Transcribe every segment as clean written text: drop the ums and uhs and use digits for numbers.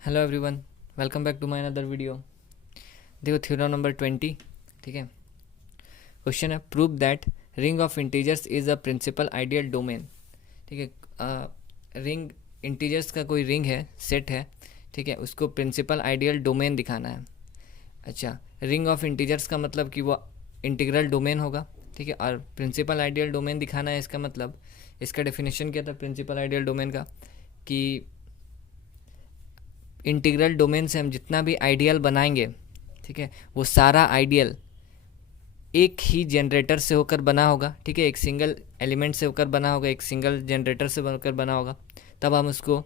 Hello everyone, welcome back to my another video. देखो theorem number 20, ठीक है। Question है prove that ring of integers is a principal ideal domain. ठीक है, ring integers का कोई रिंग है, सेट है, ठीक है, उसको प्रिंसिपल आइडियल डोमेन दिखाना है। अच्छा, रिंग ऑफ इंटीजर्स का मतलब कि वो इंटीग्रल डोमेन होगा, ठीक है, और प्रिंसिपल आइडियल डोमेन दिखाना है। इसका मतलब, इसका डेफिनेशन क्या था प्रिंसिपल आइडियल डोमेन का, कि इंटीग्रल डोमेन से हम जितना भी आइडियल बनाएंगे, ठीक है, वो सारा आइडियल एक ही जनरेटर से होकर बना होगा, ठीक है, एक सिंगल एलिमेंट से होकर बना होगा, एक सिंगल जनरेटर से बनकर बना होगा, तब हम उसको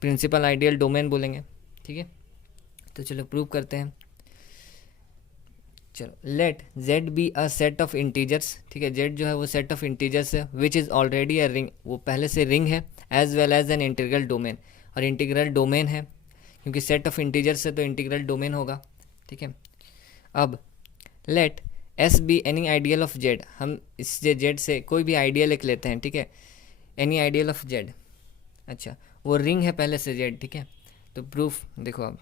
प्रिंसिपल आइडियल डोमेन बोलेंगे, ठीक है। तो चलो प्रूव करते हैं। चलो, let z be a set of integers, ठीक है, z जो है वो सेट ऑफ इंटीजर्स है, which is already a ring, वो पहले से रिंग है, as well as an integral domain, और इंटीग्रल डोमेन है क्योंकि सेट ऑफ इंटीजर्स है तो इंटीग्रल डोमेन होगा, ठीक है। अब let S be any ideal of Z, हम इस जेड से कोई भी आइडियल एक लेते हैं, ठीक है, एनी आइडियल ऑफ जेड। अच्छा, वो रिंग है पहले से जेड, ठीक है। तो प्रूफ देखो, अब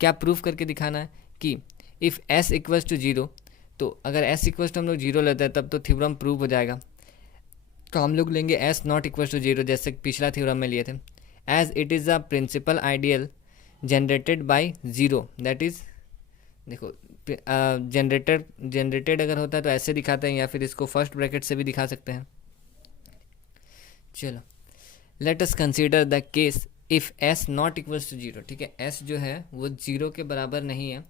क्या प्रूफ करके दिखाना है कि if S equals to zero, तो अगर एस इक्वल्स टू हम लोग जीरो लेते हैं तब तो थ्योरम प्रूव हो जाएगा। तो हम लोग लेंगे S not equals to zero, जैसे पिछला थ्योरम में लिए थे, as it is a principal ideal generated by zero, that is, देखो जनरेटेड अगर होता है तो ऐसे दिखाते हैं, या फिर इसको फर्स्ट ब्रैकेट से भी दिखा सकते हैं। चलो, let us consider the case if S not equals to zero, ठीक है, एस जो है वो जीरो के बराबर नहीं है।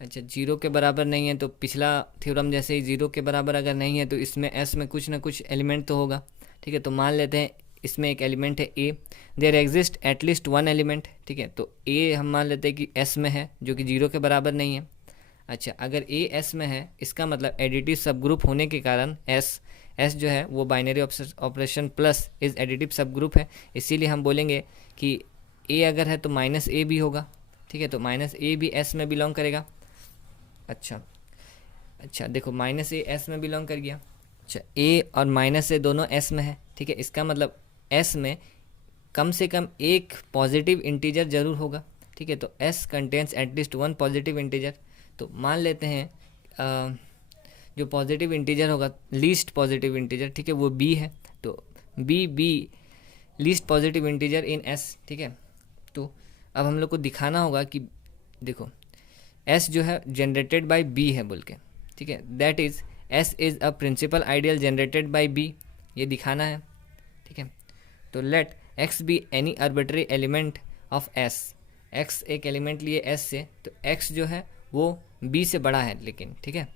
अच्छा, जीरो के बराबर नहीं है तो पिछला थ्योरम जैसे ही जीरो के बराबर अगर नहीं है तो इसमें एस में कुछ ना कुछ एलिमेंट तो होगा, ठीक है। तो मान लेते हैं इसमें एक एलिमेंट है A, there exist at least one element, ठीक है, तो ए हम मान लेते हैं कि एस में है जो कि जीरो के बराबर नहीं है। अच्छा, अगर ए एस में है, इसका मतलब एडिटिव सब ग्रुप होने के कारण एस जो है वो binary operation plus is additive सब ग्रुप है, इसीलिए हम बोलेंगे कि ए अगर है तो माइनस ए भी होगा, ठीक है, तो माइनस ए भी एस में बिलोंग करेगा। अच्छा देखो, माइनस ए एस में बिलोंग कर गया। अच्छा, ए और माइनस ए दोनों एस में है, ठीक है, इसका मतलब एस में कम से कम एक पॉजिटिव इंटीजर जरूर होगा, ठीक है, तो S contains at least one positive integer. तो मान लेते हैं जो पॉजिटिव इंटीजर होगा, लीस्ट पॉजिटिव इंटीजर, ठीक है, वो बी है, तो B least positive integer in S, ठीक है। तो अब हम लोग को दिखाना होगा कि देखो एस जो है जनरेटेड बाय बी है बोल के, ठीक है, that is S is a principal ideal generated by B, ये दिखाना है, ठीक है। तो let X be any arbitrary element of S, X एक एलिमेंट लिए एस से, तो एक्स जो है वो बी से बड़ा है लेकिन, ठीक है।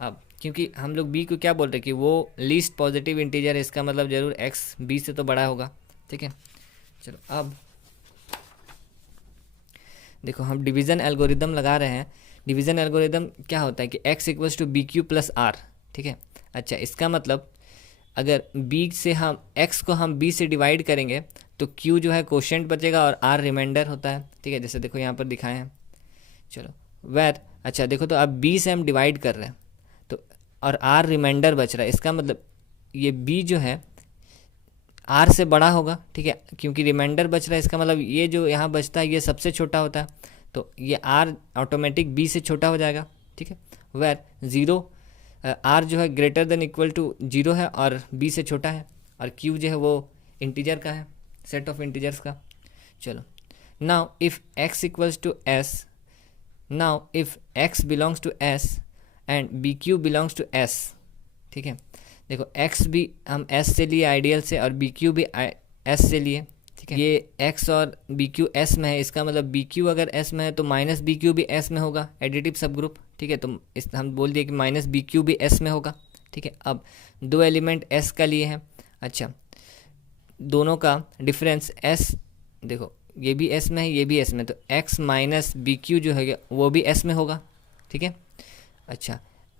अब क्योंकि हम लोग बी को क्या बोल रहे हैं कि वो लीस्ट पॉजिटिव इंटीजर है, इसका मतलब जरूर एक्स बी से तो बड़ा होगा, ठीक है। चलो, अब देखो हम डिवीज़न एल्गोरिदम लगा रहे हैं। डिवीज़न एल्गोरिदम क्या होता है कि x equals to B Q plus R, ठीक है। अच्छा, इसका मतलब अगर b से हम x को हम b से डिवाइड करेंगे तो q जो है कोशेंट बचेगा और r रिमाइंडर होता है, ठीक है, जैसे देखो यहाँ पर दिखाए हैं। चलो, वेर, अच्छा देखो, तो अब b से हम डिवाइड कर रहे हैं तो और r रिमाइंडर बच रहा है, इसका मतलब ये b जो है आर से बड़ा होगा, ठीक है, क्योंकि रिमाइंडर बच रहा है, इसका मतलब ये जो यहाँ बचता है ये सबसे छोटा होता है, तो ये आर ऑटोमेटिक बी से छोटा हो जाएगा, ठीक है। वेर ज़ीरो, आर जो है greater than equal to zero है और बी से छोटा है, और क्यू जो है वो इंटीजर का है, सेट ऑफ इंटीजर्स का। चलो, now if X equals to S, now if X belongs to S and B Q belongs to S, ठीक है। देखो x भी हम s से लिए आइडियल से, और BQ भी s से लिए, ठीक है। ये x और BQ s में है, इसका मतलब BQ अगर s में है तो माइनस BQ भी s में होगा, एडिटिव सब ग्रुप, ठीक है। तो इस हम बोल दिए कि माइनस BQ भी s में होगा, ठीक है। अब दो एलिमेंट s का लिए हैं। अच्छा, दोनों का डिफरेंस s, देखो ये भी s में है, ये भी s में, तो x माइनस BQ जो है वो भी s में होगा, ठीक है।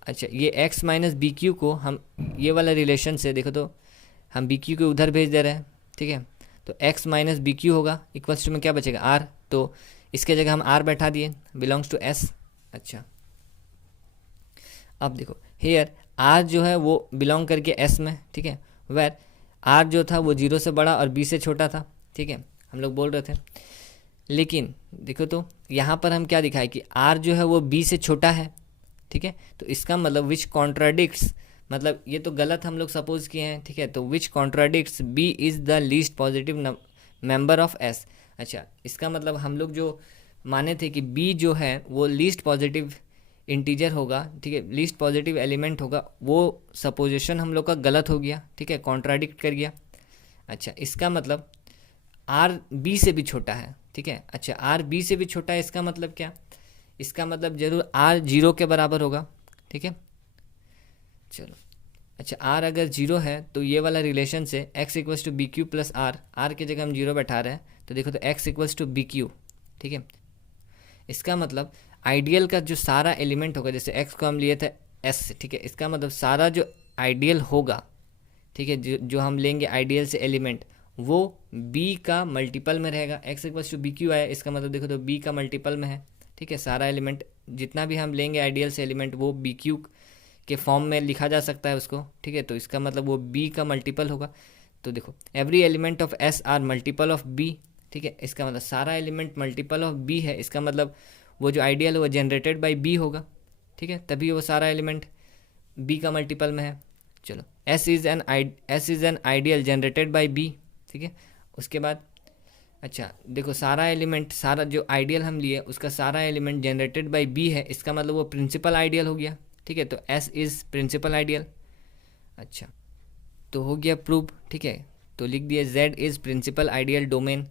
अच्छा, ये x माइनस बी क्यू को हम ये वाला रिलेशन से देखो तो हम बी क्यू को उधर भेज दे रहे हैं, ठीक है, तो x माइनस बी क्यू होगा, इक्वल्स टू में क्या बचेगा r, तो इसके जगह हम r बैठा दिए, बिलोंग्स टू s। अच्छा, अब देखो हेयर आर जो है वो बिलोंग करके एस में, ठीक है, वेर आर जो था वो 0 से बड़ा और बी से छोटा था, ठीक है, हम लोग बोल रहे थे। लेकिन देखो तो यहाँ पर हम क्या दिखाए कि आर जो है वो बी से छोटा है, ठीक है, तो इसका मतलब विच कॉन्ट्राडिक्ट्स, मतलब ये तो गलत हम लोग सपोज किए हैं, ठीक है, तो which contradicts B is the least positive member of S. अच्छा, इसका मतलब हम लोग जो माने थे कि बी जो है वो लीस्ट पॉजिटिव इंटीजर होगा, ठीक है, लीस्ट पॉजिटिव एलिमेंट होगा, वो सपोजिशन हम लोग का गलत हो गया, ठीक है, कॉन्ट्राडिक्ट कर गया। अच्छा, इसका मतलब आर बी से भी छोटा है, ठीक है। अच्छा, आर बी से भी छोटा है, इसका मतलब क्या, इसका मतलब जरूर आर 0 के बराबर होगा, ठीक है। चलो, अच्छा, आर अगर 0 है तो ये वाला रिलेशन से X equals to B Q plus R की जगह हम 0 बैठा रहे हैं, तो देखो तो X equals to B Q, ठीक है। इसका मतलब आइडियल का जो सारा एलिमेंट होगा, जैसे एक्स को हम लिए थे एस, ठीक है, इसका मतलब सारा जो आइडियल होगा, ठीक है, जो हम लेंगे आइडियल से एलिमेंट, वो बी का मल्टीपल में रहेगा। X equals to B Q आया, इसका मतलब देखो तो बी का मल्टीपल में है, ठीक है, सारा एलिमेंट जितना भी हम लेंगे आइडियल से एलिमेंट वो बी क्यू के फॉर्म में लिखा जा सकता है उसको, ठीक है, तो इसका मतलब वो बी का मल्टीपल होगा। तो देखो every element of S are multiple of B, ठीक है, इसका मतलब सारा एलिमेंट मल्टीपल ऑफ बी है, इसका मतलब वो जो आइडियल है वो जनरेटेड बाय बी होगा, ठीक है, तभी वो सारा एलिमेंट बी का मल्टीपल में है। चलो, S is an ideal generated by B, ठीक है। उसके बाद अच्छा देखो, सारा एलिमेंट, सारा जो आइडियल हम लिए उसका सारा एलिमेंट जनरेटेड बाय बी है, इसका मतलब वो प्रिंसिपल आइडियल हो गया, ठीक है, तो एस इज़ प्रिंसिपल आइडियल। अच्छा, तो हो गया प्रूव, ठीक है, तो लिख दिया Z is principal ideal domain